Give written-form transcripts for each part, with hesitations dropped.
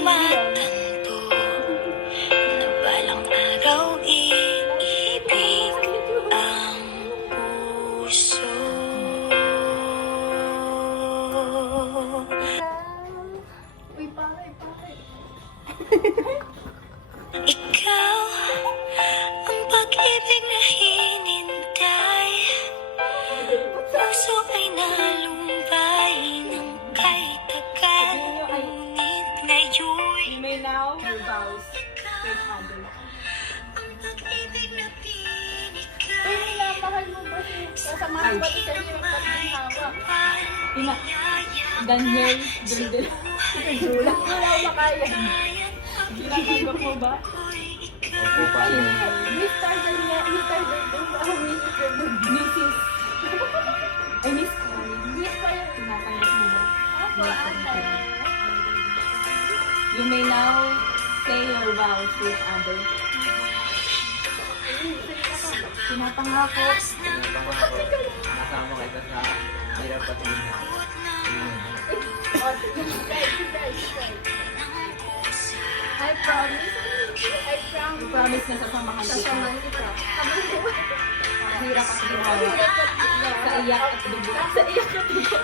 matanto na balang araw iibig ang puso. Ikaw ang pag-ibig na hinintay, puso ay nalumbay ng kay tagal, ngunit ngayon'y You may now revows with others. ang pag-ibig na binigay. Uy, minamahal mo ba siya? Kasamahan ba siya yung paghahawa? Ina, Daniel, Dundel. Wala ba kaya? Ginatanggap mo ba? Opo, paano? Mr. Daniel, Mr. Daniel, Mr. Mrs. Ay, Miss. Miss pa yun. Tinatanggap mo ba? Opo, ate. You may now say your vows with others. Pinapangako. Nasama kita sa hirap at ina. I promise. I promise. Promise na sasamahan kita. Sasamahan kita. Hirap at ginawa. Sa iyak at dugo. Sa iyo ka dito.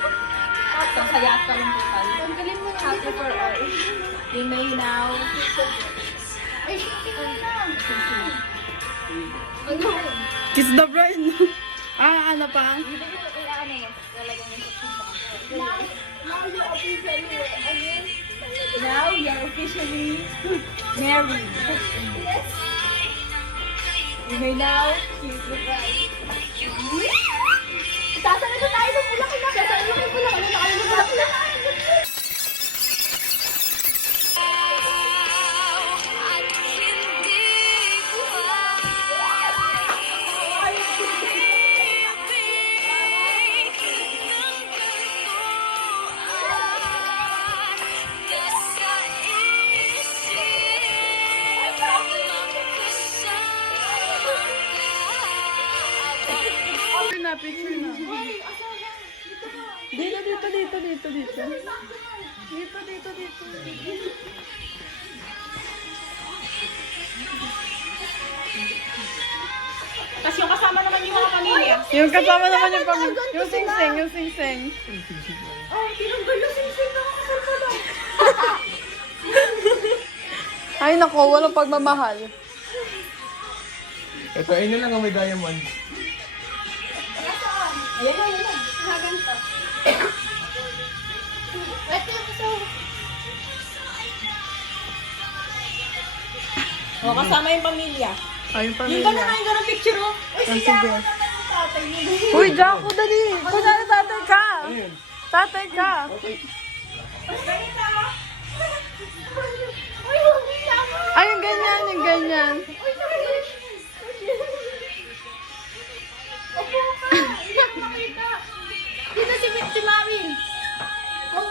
Sa saya at kalungkutan. Tanggalin mo na. Happy for all. You may now Ay, ano na? Ano? Kiss the bride. Ano pa? Ano mo? Lalagyan mo sa pizza. Now you officially, now you're officially married. yes. You may now kiss the bride. Sasanay na tayo ng Bulacan na. Sasanay na Bulacan na tayo ng Bulacan. Picture na. Dito. Tapos yung kasama naman yung mga pamilya. Yung kasama naman yung pag... Yung sing-sing. Oh, tinanggal yung sing-sing na ako pala. Ay nako, walang pagmamahal. Ito, ayun lang ang may diamond. Ayan na. Naganta. Ito yung isa. O, kasama yung pamilya. Ay, yung Yung pamilya. ganun ng picture, oh. Uy, siya ako naman ang tatay niya. Uy, Jaco, dali. Kung sana tatay ka. Tatay ka. Uy, huwag siya ako. Ay, yung ganyan. Uy, sorry. Opo ka. Hindi ako makita. Dito si Marin.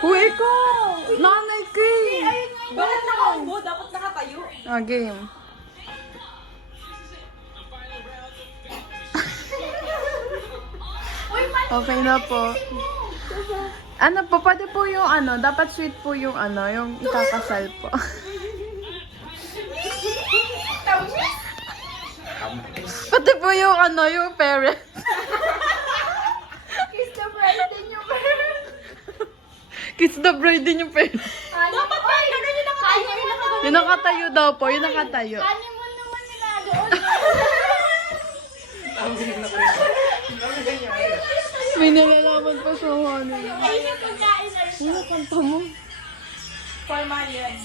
Uy, ikaw. Nanay King. Bakit nakaubo? Dapat nakatayo. Game. Uy, man. Okay na po. Ano po, pwede po yung dapat sweet po yung yung ikakasal po. Pati po yung yung parents. Kiss the bride din yung Kiss the bride din yung parents. Dapat ba? Ganun yung nakatayo. Yung nakatayo daw po, yung nakatayo. Kanin mo naman nila doon. May nalalaman pa sa ano. Ay, yung pagkain na rin. Ano kanta mo? Formal yan.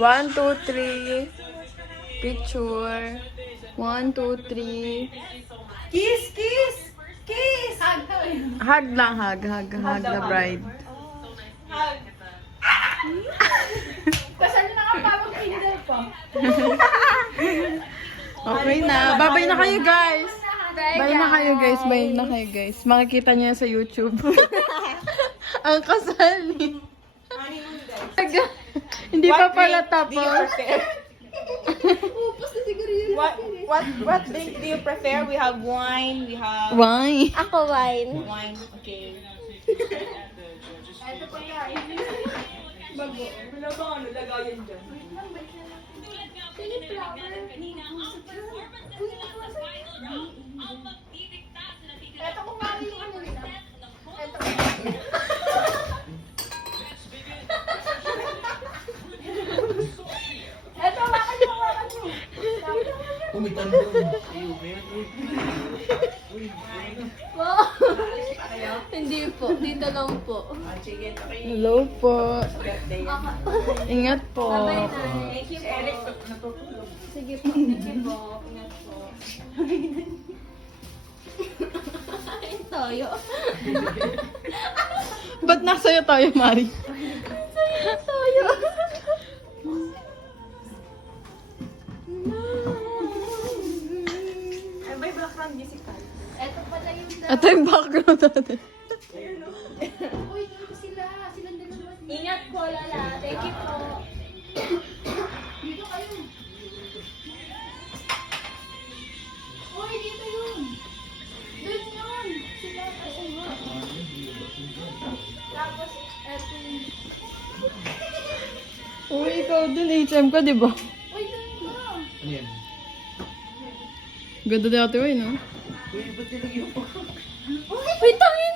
1, 2, 3. Picture. 1, 2, 3. Kiss! Kiss! Kiss! Hug lang, hug the bride. Hug. Kasal na nga parang Tinder pa. Okay na. Bye-bye na kayo, guys. Bye na kayo, guys. Makikita niyo yan sa YouTube. Ang kasal ni... Hindi pa pala tapos. Upos na siguro yun. What drink do you prefer? We have wine, we have Why? Ako wine. wine. Okay. Ito pagkain. Bago. Wala bang ano, lagayan dyan? Cauliflower. Ito kung nga yung ano nila. Ito. Ito, wakan nyo. Kumitan doon. Hindi po, dito lang po. Hello po. Ingat po. Thank you po. Sige po, thank you po. Ingat po. Ay, toyo. Ba't nasa'yo tayo, Mari? Toyo. Ay, may background musical. Ito pala yung Ito yung background natin. Uy, dito sila. Silang dalawa. Ingat po, Lala. Thank you po. Dito kayo. Uy, dito yun. Doon yun. Sila. Ay, nga. Tapos, eto yung... Uy, ikaw din, HM ka, di ba? Uy, doon ka. Ano yan? Ganda dati, uy, no? Uy, ba't nilagyan mo? Uy, tangin!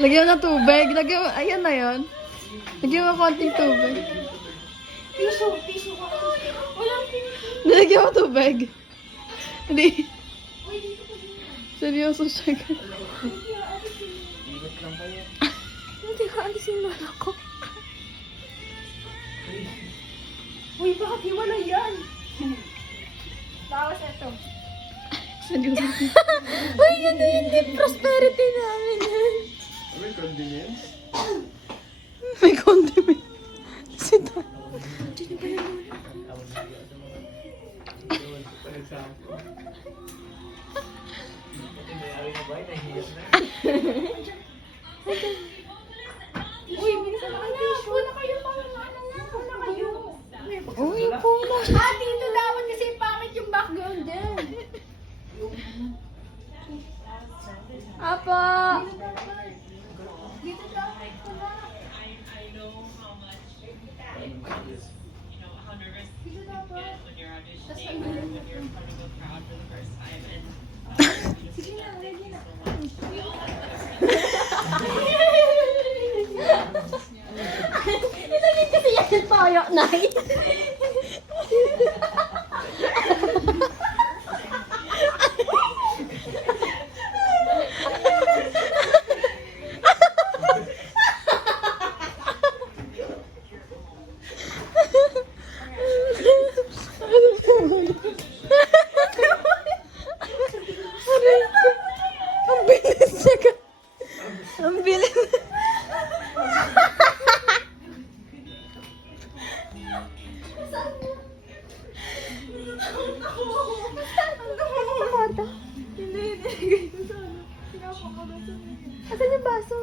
Lagyan mo na tubig. Lagyan mo, ayan na yun. Lagyan mo konting tubig. Tissue ka. Walang tissue. Nilagyan mo tubig. Hindi. Uy, dito ka dito. Seryoso siya. Ingat lang kayo. Hindi ka alisin lola ko. Uy, bakit hiwala yan? Tapos ito. Seryoso. Uy, ano yung prosperity namin? May condiments? May condiment. Sita. Uy, bilisan na kayo. Wala kayo para ano na. Wala kayo. Uy, pula. Ah, dito dapat kasi pangit yung background din. Apa. Dito dapat pala. Dito dapat. Tapos ang galing na ito. Sige na, ready na. Ito din kasi yan tayo, Nay. Ang bilis niya ka. Ang bilis. Asan yung baso?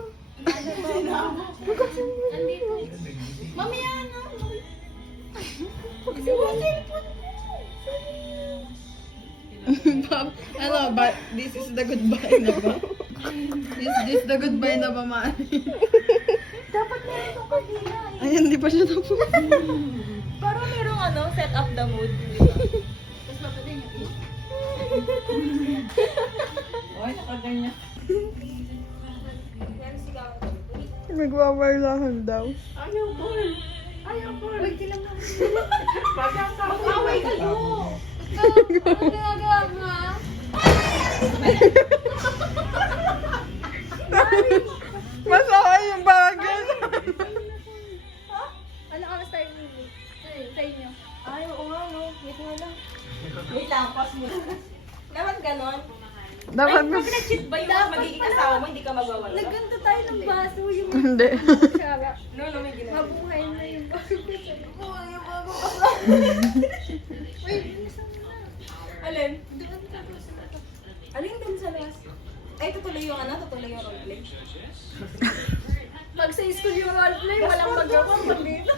Bukasan mo. Andito. Mamaya na. Bukasan mo yung cellphone mo. Ano ba? This is the goodbye na ba? Is this the goodbye na ba, Mari? Dapat meron itong kanina. Ay, hindi pa siya tapos. Parang merong ano, set up the mood. Tapos mapatay niya. Oy, nakaganyan. Nagwawarlahan daw. Ayaw, Paul. Ayaw, Paul. Uy, tilang na. Mag-away kayo. Ano ginagawa mo, ha? Masama yung bagay. Ano oras tayo movie? Sa inyo. Ay, oo nga, no. Wait nga lang. Wait lang, pause mo. Dapat ganon. Dapat Ay, pag nag-cheat ba yung magiging asawa mo, hindi ka magwawala? Nagganto tayo ng baso. Yung Hindi. Sara. No, no, may ginagawa. Mabuhay na yung baso ko sa Oo, yung bago ka. Uy, bilisan mo na. Alin? Doon ka doon sa taas. Alin dun sa labas? Ay, tutuloy yung ano, tutuloy yung roleplay. Pag sa school yung roleplay, walang magawa. Pag dito.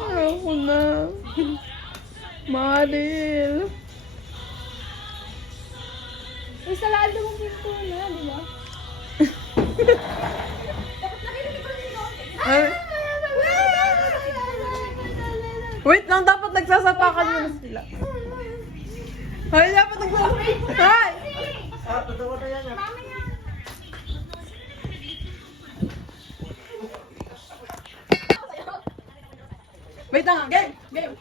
Ayoko na. Adil. Uy, salado mo pinto na, di ba? Ay. Wait lang, dapat nagsasapakan mo na sila. Ay, dapat nagsasapakan. Ay! Ah, totoo na yan. Wait lang, game! Game!